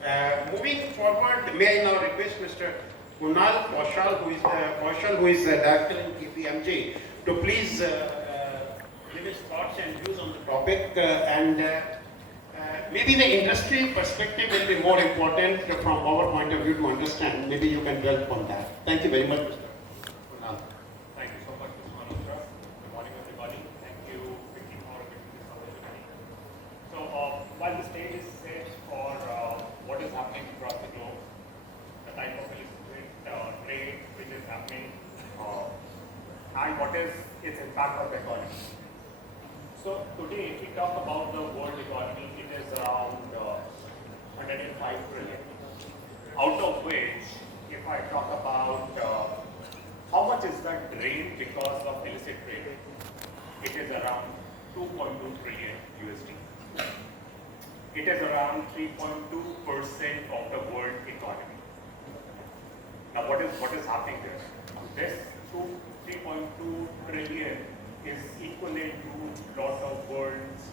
Moving forward, may I now request Mr. Kunal Kaushal, who is the director in KPMG, to please give his thoughts and views on the topic, and maybe the industry perspective will be more important from our point of view to understand. Maybe you can help on that. Thank you very much, Mr. Kunal. Thank you so much, Mr. Malhotra. Good morning, everybody. Thank you, Vicky, for giving this opportunity. So, while the stage is set for what is happening across the globe, the type of illicit trade which is happening, and what is its impact on the economy. So, today, if we talk about the world economy, it is around 105 trillion. Out of which, if I talk about how much is that drained because of illicit trade, it is around 2.2 trillion USD. It is around 3.2% of the world economy. Now, what is happening there? This 3.2 trillion is equivalent to lot of world's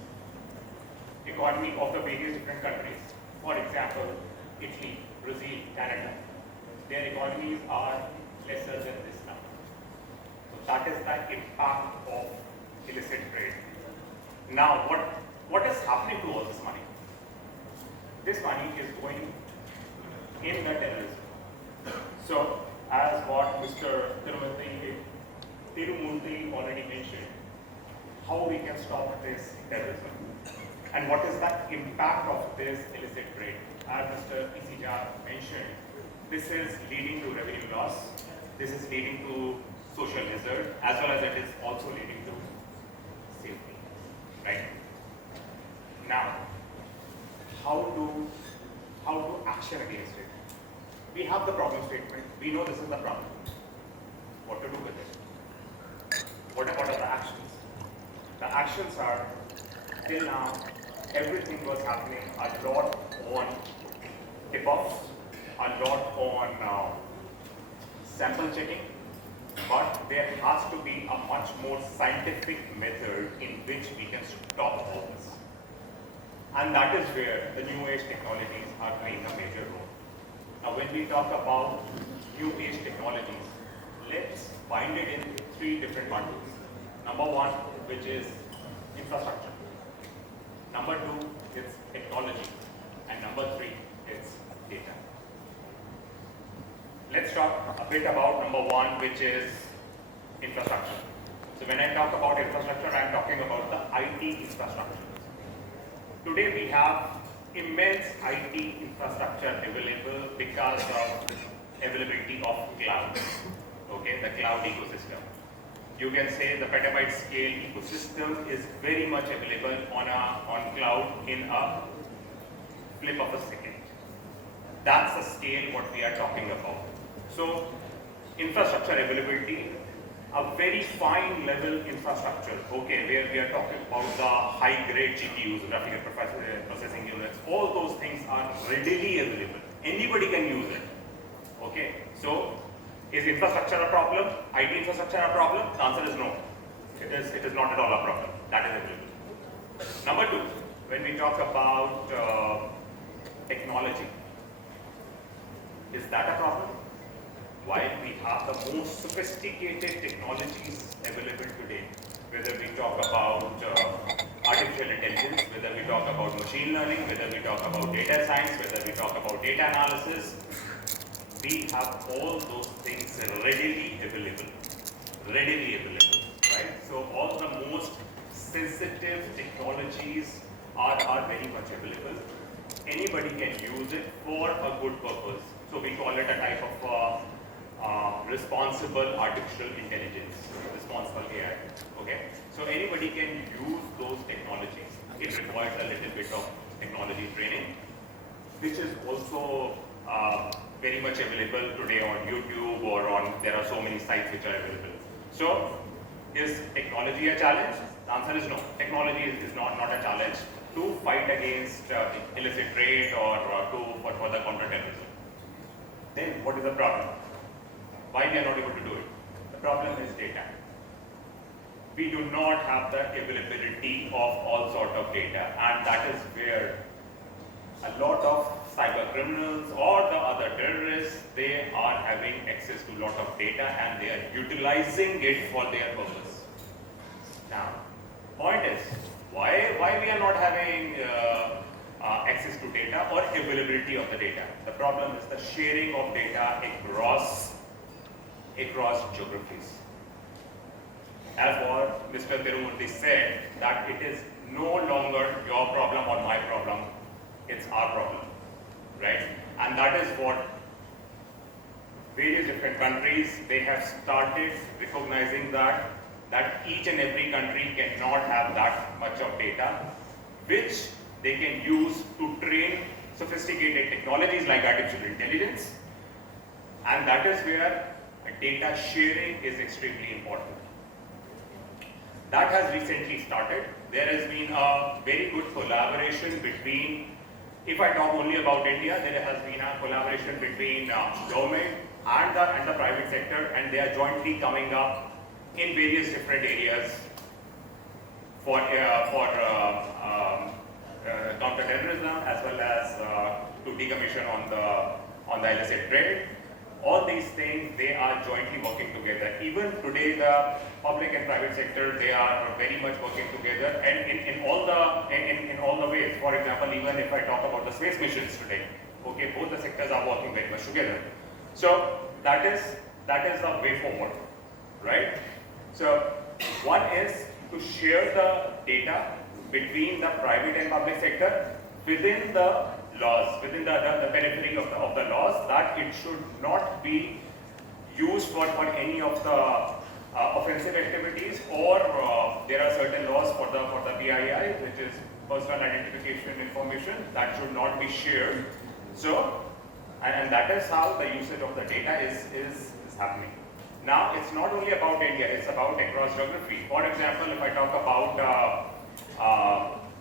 economy of the various different countries. For example, Italy, Brazil, Canada. Their economies are lesser than this number. So that is the impact of illicit trade. Now, what is happening to all this money? This money is going in the terrorism. So, as what Mr. Tirumurthy already mentioned, how we can stop this terrorism and what is the impact of this illicit trade. As Mr. Isija mentioned, this is leading to revenue loss, this is leading to social hazard, as well as it is also leading to safety, right? Now, how to action against it? We have the problem statement, we know this is the problem. What to do with it? What are the actions? The actions are, till now, everything was happening a lot on tip-offs, a lot on sample checking, but there has to be a much more scientific method in which we can stop all this. And that is where the new age technologies are playing a major role. Now, when we talk about new age technologies, let's bind it in three different bundles. Number one, which is infrastructure. Number two, it's technology. And number three, it's data. Let's talk a bit about number one, which is infrastructure. So when I talk about infrastructure, I'm talking about the IT infrastructure. Today we have immense IT infrastructure available because of the availability of cloud. Okay, the cloud ecosystem. You can say the petabyte scale ecosystem is very much available on cloud in a flip of a second. That's the scale what we are talking about. So, infrastructure availability, a very fine level infrastructure, okay, where we are talking about the high grade GPUs, graphical processing units, all those things are readily available. Anybody can use it. Okay, so is infrastructure a problem? IT infrastructure a problem? The answer is no. It is not at all a problem. That is available. Number two, when we talk about technology, is that a problem? While we have the most sophisticated technologies available today, whether we talk about artificial intelligence, whether we talk about machine learning, whether we talk about data science, whether we talk about data analysis, we have all those things readily available, right? So all the most sensitive technologies are very much available. Anybody can use it for a good purpose. So we call it a type of responsible artificial intelligence, responsible AI. Okay, so anybody can use those technologies. It requires a little bit of technology training, which is also very much available today on YouTube or on, there are so many sites which are available. So, is technology a challenge? The answer is no. Technology is not a challenge to fight against illicit trade or for the counter-terrorism. Then what is the problem? Why we are not able to do it? The problem is data. We do not have the availability of all sort of data, and that is where a lot of cyber criminals or the other terrorists, they are having access to a lot of data and they are utilizing it for their purpose. Now, point is, why we are not having access to data or availability of the data? The problem is the sharing of data across geographies. As what Mr. Tirumurthy said, that it is no longer your problem or my problem, it's our problem, right? And that is what various different countries, they have started recognizing that each and every country cannot have that much of data, which they can use to train sophisticated technologies like artificial intelligence, and that is where data sharing is extremely important. That has recently started. There has been a very good collaboration between, if I talk only about India, there has been a collaboration between government and the private sector, and they are jointly coming up in various different areas for counter-terrorism as well as to decommission on the illicit trade. All these things, they are jointly working together. Even today, the public and private sector, they are very much working together, and in all the ways. For example, even if I talk about the space missions today, okay, both the sectors are working very much together. So that is the way forward, right? So one is to share the data between the private and public sector within the laws, within the periphery of the laws, that it should not be used for any of the offensive activities, or there are certain laws for the PII, which is personal identification information, that should not be shared. So, and that is how the usage of the data is happening. Now, it's not only about India, it's about across geography. For example, if I talk about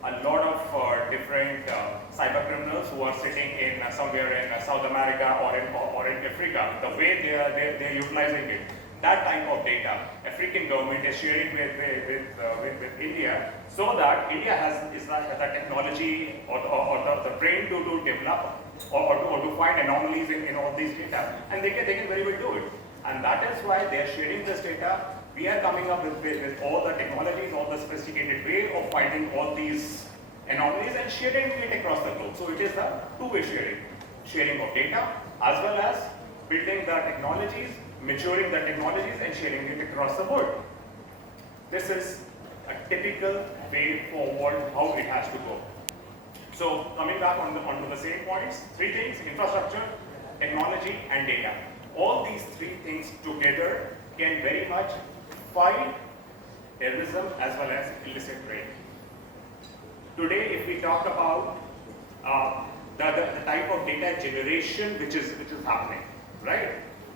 a lot of different cyber criminals who are sitting in somewhere in South America or in Africa, the way they're utilizing it, that type of data, African government is sharing with India, so that India has the technology or the brain to develop or to find anomalies in all these data, and they can very well do it. And that is why they are sharing this data. We are coming up with all the technologies, all the sophisticated way of finding all these anomalies and sharing it across the globe. So it is a two-way sharing of data, as well as building the technologies, maturing the technologies, and sharing it across the board. This is a typical way forward how it has to go. So coming back onto the same points, three things: infrastructure, technology, and data. All these three things together can very much fight terrorism as well as illicit trade. Today, if we talk about the type of data generation which is happening, right?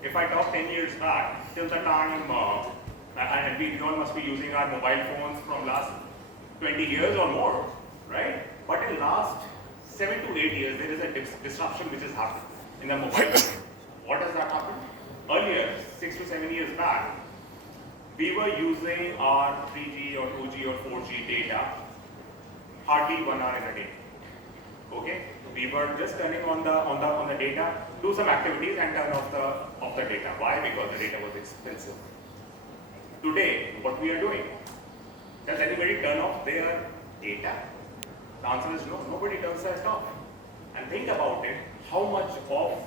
If I talk 10 years back, till the time, and we all must be using our mobile phones from last 20 years or more, right? But in last 7 to 8 years, there is a disruption which has happened in the mobile phone. What has that happened? Earlier, 6 to 7 years back, we were using our 3G or 2G or 4G data hardly 1 hour in a day. Okay, we were just turning on the data, do some activities, and turn off the data. Why? Because the data was expensive. Today, what we are doing? Does anybody turn off their data? The answer is no. Nobody turns that off. And think about it: how much of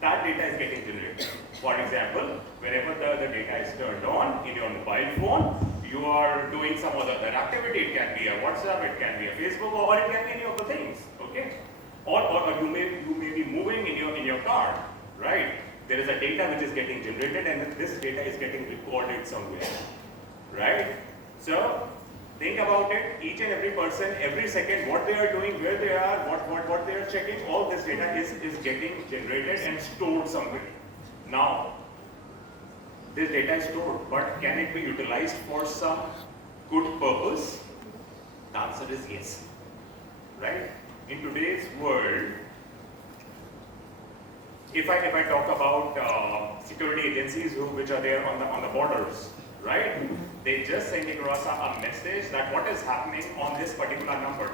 that data is getting generated? For example, whenever the data is turned on in your mobile phone, you are doing some other activity. It can be a WhatsApp, it can be a Facebook, or it can be any of the things. Okay, or you may be moving in your car, right? There is a data which is getting generated, and this data is getting recorded somewhere, right? So think about it. Each and every person, every second, what they are doing, where they are, what they are checking, all this data is getting generated and stored somewhere. Now, this data is stored, but can it be utilized for some good purpose? The answer is yes, right? In today's world, if I talk about security agencies which are there on the borders, right? They just send across a message that what is happening on this particular number.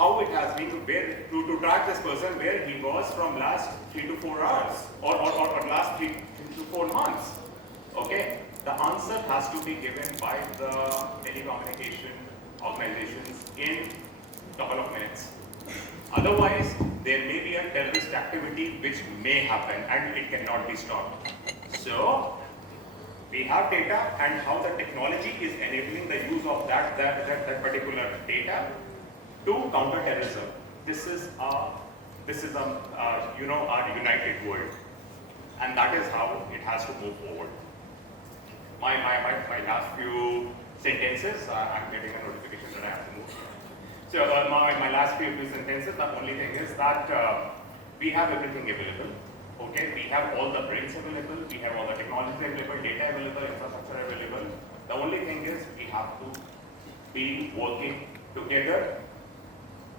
how it has been, where, to track this person where he was from last 3 to 4 hours or last 3 to 4 months. Okay, the answer has to be given by the telecommunication organizations in a couple of minutes. Otherwise, there may be a terrorist activity which may happen and it cannot be stopped. So, we have data and how the technology is enabling the use of that particular data to counter terrorism. This is our united world, and that is how it has to move forward. My last few sentences, I'm getting a notification that I have to move. So my last few sentences, the only thing is that we have everything available. Okay, we have all the brains available, we have all the technology available, data available, infrastructure available. The only thing is we have to be working together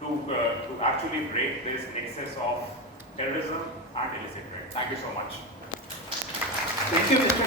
to actually break this nexus of terrorism and illicit trade. Thank you so much. Thank you, Mr.